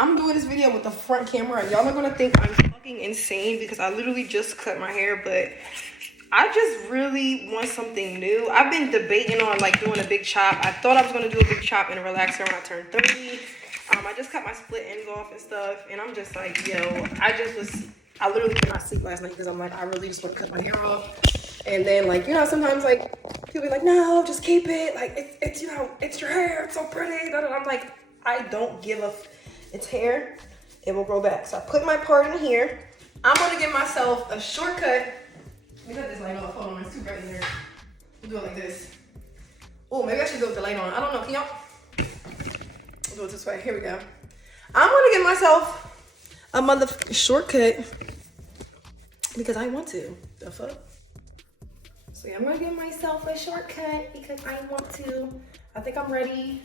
I'm doing this video with the front camera. Y'all are gonna think I'm fucking insane because I literally just cut my hair, but I just really want something new. I've been debating on like doing a big chop. I thought I was gonna do a big chop and a relaxer when I turned 30. I just cut my split ends off and stuff, and I'm just like, yo, I literally could not sleep last night because I'm like, I really just want to cut my hair off. And then like, you know, sometimes like people be like, no, just keep it. Like it's you know, it's your hair. It's so pretty. I'm like, I don't give a. It's hair. It will grow back. So I put my part in here. I'm gonna give myself a shortcut. Let me cut this light off. Hold on, it's too bright in here. We'll do it like this. Oh, maybe I should do it with the light on. I don't know. Can y'all? We'll do it this way. Here we go. I'm gonna give myself a motherfucking shortcut because I want to. The fuck? So yeah, I'm gonna give myself a shortcut because I want to. I think I'm ready.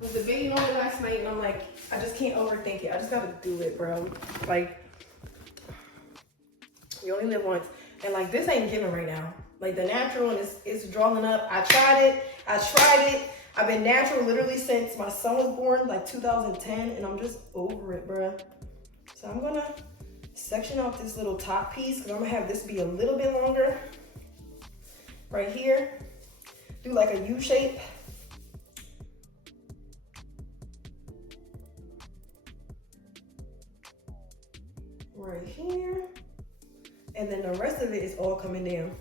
I was debating on it last night and I'm like, I just can't overthink it. I just gotta do it, bro. Like, you only live once. And like, this ain't giving right now. Like the natural one is drawing up. I tried it. I've been natural literally since my son was born, like 2010, and I'm just over it, bro. So I'm gonna section out this little top piece because I'm gonna have this be a little bit longer. Right here. Do like a U shape. Right here. And then the rest of it is all coming down.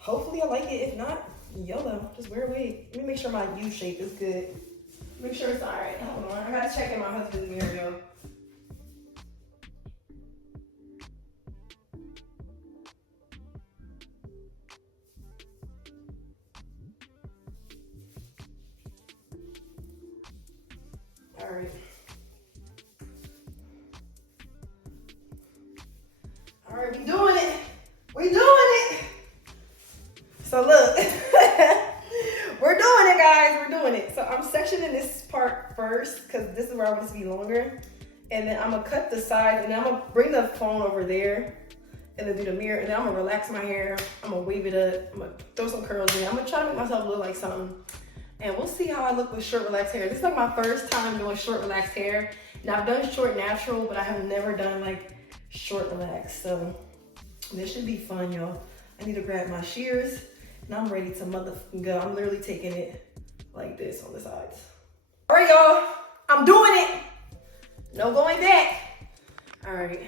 Hopefully I like it. If not, yellow. Just wear a wig. Let me make sure my U shape is good. Make sure it's all right. Hold on. I gotta check in my husband's mirror, yo. All right. All right, we doing it. We doing it. So look, we're doing it, guys. We're doing it. So I'm sectioning this part first because this is where I want it to be longer. And then I'm gonna cut the sides and then I'm gonna bring the phone over there and then do the mirror. And then I'm gonna relax my hair. I'm gonna wave it up. I'm gonna throw some curls in. I'm gonna try to make myself look like something. And we'll see how I look with short relaxed hair. This is like my first time doing short relaxed hair. Now I've done short natural, but I have never done like short relaxed. So this should be fun, y'all. I need to grab my shears and I'm ready to motherfucking go. I'm literally taking it like this on the sides. All right, y'all, I'm doing it. No going back. All right,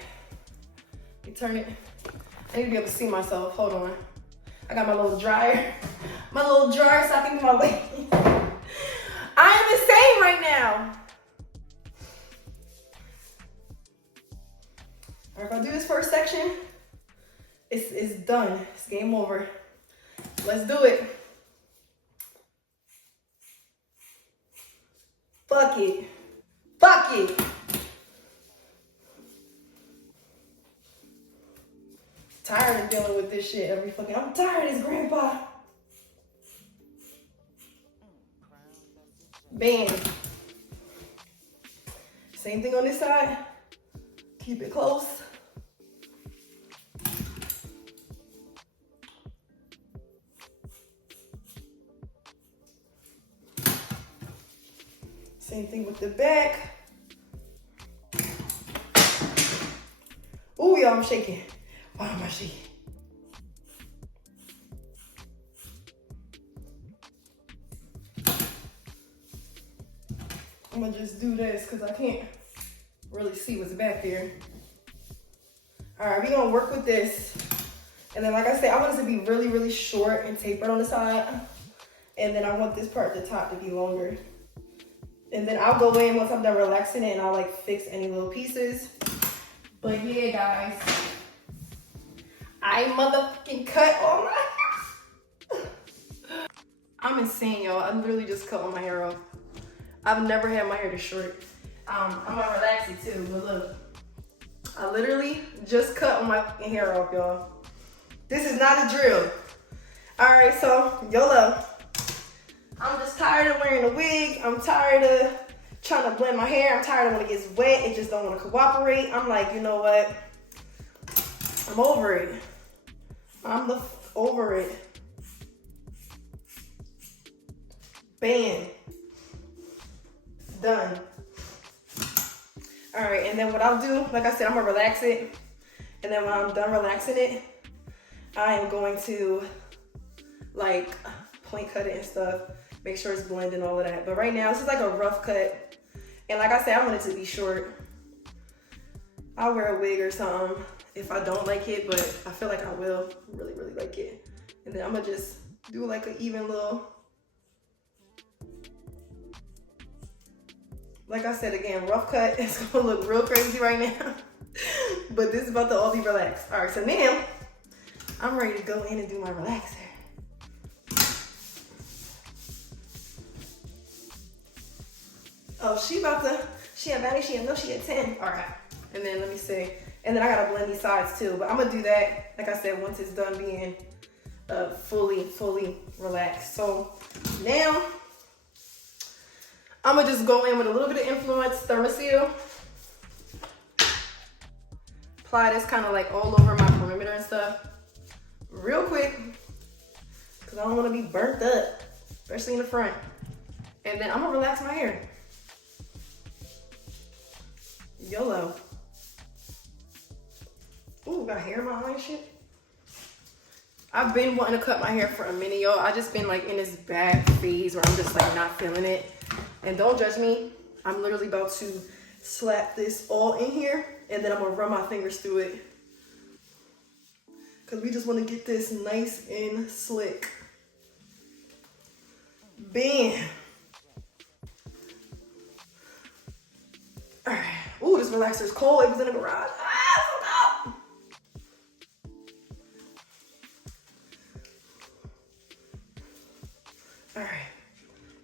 let me turn it. I need to be able to see myself. Hold on. I got my little dryer. My little dryer so I can do my wig. I am insane right now. All right, if I do this first section, it's done. It's game over. Let's do it. Fuck it. Fuck it. Tired of dealing with this shit every fucking. I'm tired of this, grandpa. Bam. Same thing on this side. Keep it close. Same thing with the back. Ooh, y'all, I'm shaking. Why am I shaking? I'm gonna just do this because I can't really see what's back there. All right, we're gonna work with this. And then like I said, I want it to be really, really short and tapered on the side. And then I want this part at the top to be longer. And then I'll go in once I'm done relaxing it and I'll like fix any little pieces. But yeah, guys, I motherfucking cut all my hair. I'm insane, y'all. I literally just cut all my hair off. I've never had my hair this short. I'm gonna relax it too, but look. I literally just cut my hair off, y'all. This is not a drill. All right, so YOLO. I'm just tired of wearing a wig. I'm tired of trying to blend my hair. I'm tired of when it gets wet. It just don't want to cooperate. I'm like, you know what? I'm over it. I'm over it. Bam. done. All right, and then what I'll do, like I said, I'm gonna relax it. And then when I'm done relaxing it, I am going to like point cut it and stuff. Make sure it's blended and all of that. But right now, this is like a rough cut. And like I said, I want it to be short. I'll wear a wig or something if I don't like it, but I feel like I will really, really like it. And then I'm gonna just do like an even little, like I said again, rough cut. It's gonna look real crazy right now. But this is about to all be relaxed. All right, so now I'm ready to go in and do my relaxer. Oh, she had Vanny, she had 10. All right, and then let me see. And then I gotta blend these sides too, but I'm gonna do that, like I said, once it's done being fully relaxed. So now I'm gonna just go in with a little bit of Influence Thermosil. Apply this kind of like all over my perimeter and stuff real quick, because I don't want to be burnt up, especially in the front. And then I'm gonna relax my hair. YOLO. Ooh, got hair in my eye and shit. I've been wanting to cut my hair for a minute, y'all. I just been like in this bad phase where I'm just like not feeling it. And don't judge me. I'm literally about to slap this all in here, and then I'm gonna run my fingers through it, because we just want to get this nice and slick. Bam. All right. Ooh, this relaxer is cold. It was in the garage. Ah, so cold. All right.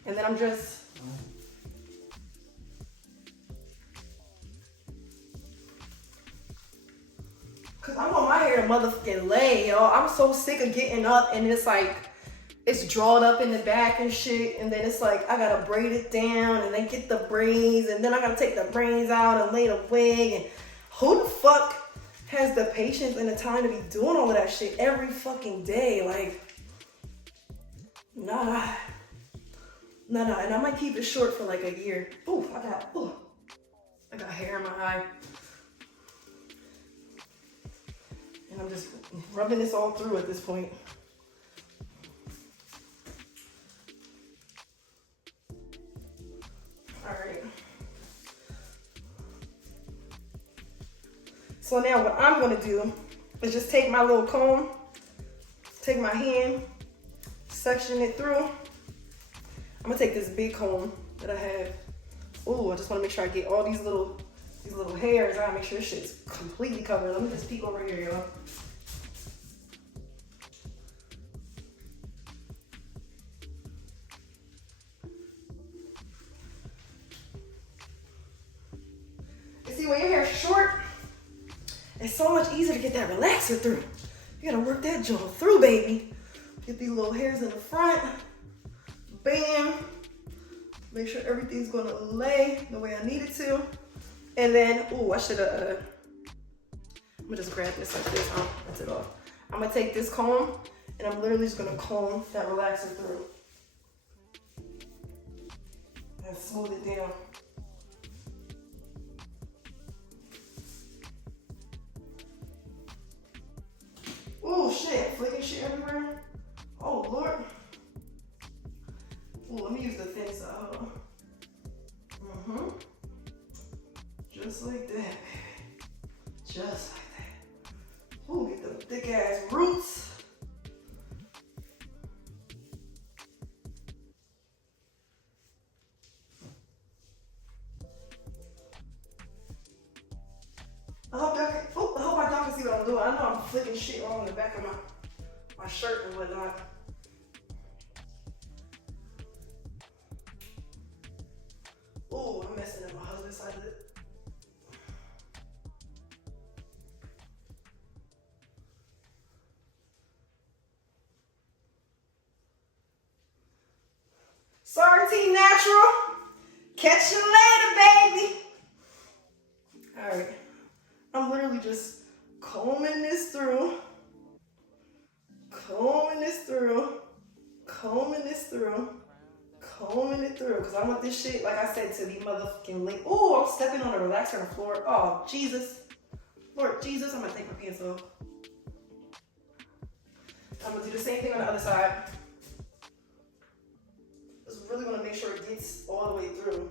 And then I'm just cause I want my hair to motherfucking lay, y'all. I'm so sick of getting up and it's like, it's drawn up in the back and shit. And then it's like, I gotta braid it down and then get the braids. And then I gotta take the braids out and lay the wig. And who the fuck has the patience and the time to be doing all of that shit every fucking day? Like, nah. And I might keep it short for like a year. Ooh, I got hair in my eye. And I'm just rubbing this all through at this point. All right. So now what I'm gonna do is just take my little comb, take my hand, section it through. I'm gonna take this big comb that I have. Ooh, I just wanna make sure I get all these little hairs. I gotta make sure this shit's completely covered. Let me just peek over here, y'all. You see, when your hair's short, it's so much easier to get that relaxer through. You gotta work that jaw through, baby. Get these little hairs in the front. Bam. Make sure everything's gonna lay the way I need it to. And then, ooh, I should've, I'm gonna just grab this like this. That's it off. I'm gonna take this comb and I'm literally just gonna comb that relaxer through. And smooth it down. Ooh, shit, flicking shit everywhere. Oh, Lord. Ooh, let me use the thin side. Hold on. Just like that, baby. Just like that. Ooh, get the thick ass roots. I hope y'all can see what I'm doing. I know I'm flicking shit all in the back of my shirt and whatnot. Ooh, I'm messing up my husband's side of it. Sorry, Team Natural. Catch you later, baby. All right. I'm literally just combing this through. Combing this through. Combing this through. combing it through because I want this shit, like I said, to be motherfucking late. Oh, I'm stepping on a relaxer on the floor. Oh, Jesus. Lord Jesus, I'm gonna take my pants off. I'm gonna do the same thing on the other side. Just really wanna make sure it gets all the way through.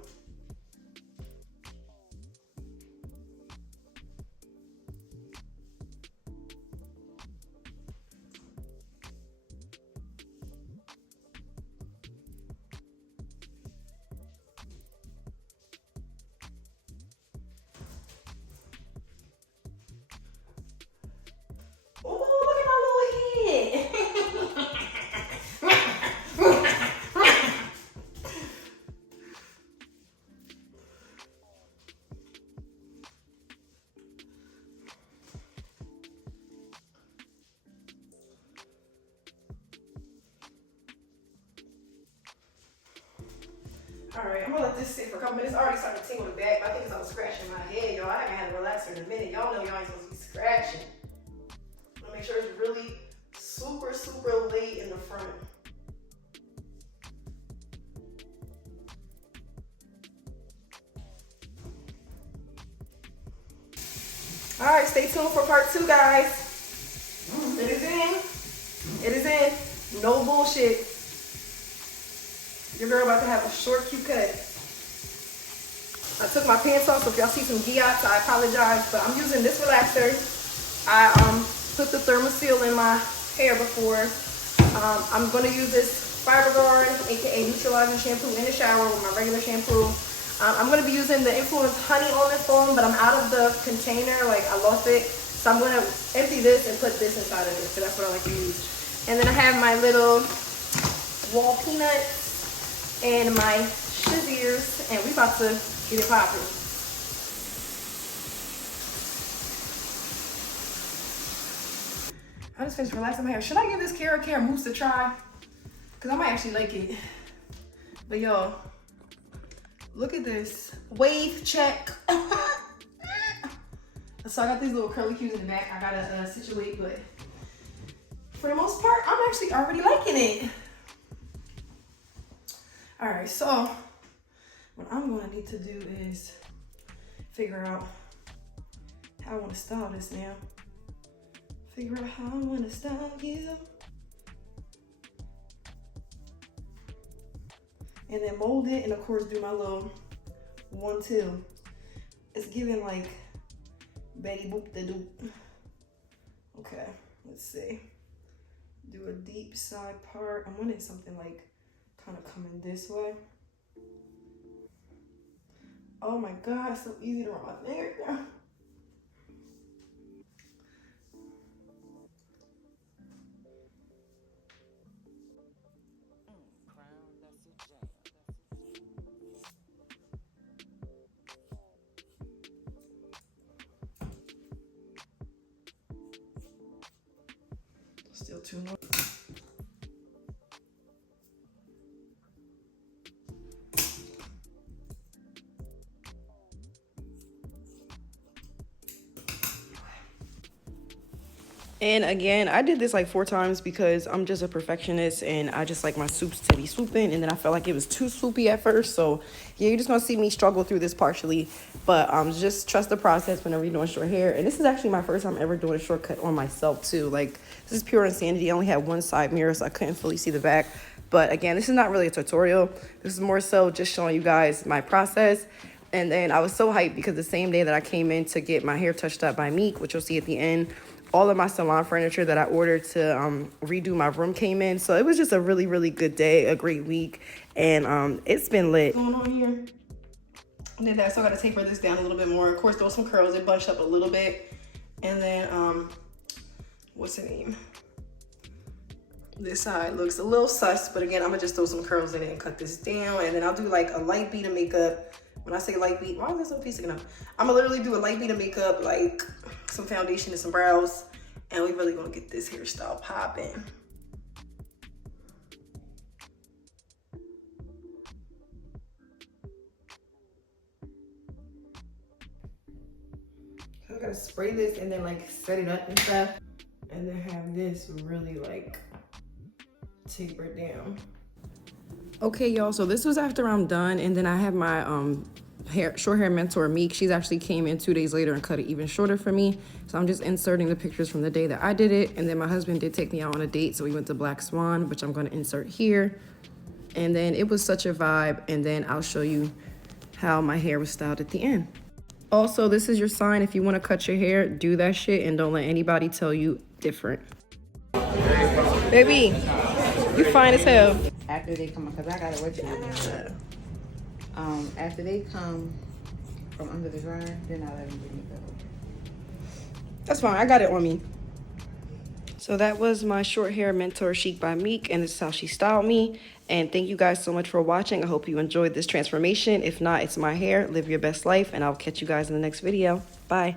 Alright, I'm gonna let this sit for a couple minutes. I already started to tingle the back. I think it's I'm scratching my head, y'all. I haven't had a relaxer in a minute. Y'all know y'all ain't supposed to be scratching. I'm gonna make sure it's really super, super late in the front. Alright, stay tuned for part 2, guys. It is in. It is in. No bullshit. Your girl about to have a short, cute cut. I took my pants off, so if y'all see some guillots, I apologize, but I'm using this relaxer. I put the Thermosil in my hair before. I'm gonna use this Fiber Guard, aka neutralizing shampoo in the shower with my regular shampoo. I'm gonna be using the Influence Honey on this foam, but I'm out of the container, like I lost it. So I'm gonna empty this and put this inside of it, so that's what I like to use. And then I have my little wall peanuts and my shizzers, and we about to get it popping. I just finished relaxing my hair. Should I give this Care mousse a try? Because I might actually like it. But yo, look at this. Wave check. So I got these little curly cues in the back. I gotta situate, but for the most part, I'm actually already liking it. All right, so what I'm gonna need to do is figure out how I wanna style this now. Figure out how I wanna style you. And then mold it, and of course do my little 1-2. It's giving like Betty Boop the Doop. Okay, let's see. Do a deep side part. I'm wanting something like kind of coming this way. Oh my God, it's so easy to run my finger down. Still too much. And again, I did this like 4 times because I'm just a perfectionist and I just like my soups to be swooping, and then I felt like it was too swoopy at first. So yeah, you're just gonna see me struggle through this partially, but just trust the process whenever you're doing short hair. And this is actually my first time ever doing a shortcut on myself too. Like, this is pure insanity. I only had one side mirror, so I couldn't fully see the back. But again, this is not really a tutorial. This is more so just showing you guys my process. And then I was so hyped because the same day that I came in to get my hair touched up by Meek, which you'll see at the end, all of my salon furniture that I ordered to redo my room came in. So it was just a really, really good day, a great week. And it's been lit. What's going on here? I did that, so I got to taper this down a little bit more. Of course, throw some curls. It bunched up a little bit. And then, what's the name? This side looks a little sus, but again, I'm going to just throw some curls in it and cut this down. And then I'll do like a light beat of makeup. When I say light beat, why is this so piece sticking up? I'm gonna literally do a light beat of makeup, like some foundation and some brows, and we really gonna get this hairstyle popping. I gotta spray this and then like set it up and stuff, and then have this really like taper down. Okay, y'all, so this was after I'm done, and then I have my short hair mentor Meek. She's actually came in 2 days later and cut it even shorter for me. So I'm just inserting the pictures from the day that I did it, and then my husband did take me out on a date, so we went to Black Swan, which I'm going to insert here. And then it was such a vibe, and then I'll show you how my hair was styled at the end. Also, this is your sign. If you want to cut your hair, do that shit, and don't let anybody tell you different. Baby, you fine as hell. After they come, because I gotta wait till after they come from under the dryer, then I let them give me the. That's fine. I got it on me. So that was my short hair mentor Chic by Meek, and this is how she styled me. And thank you guys so much for watching. I hope you enjoyed this transformation. If not, it's my hair. Live your best life, and I'll catch you guys in the next video. Bye.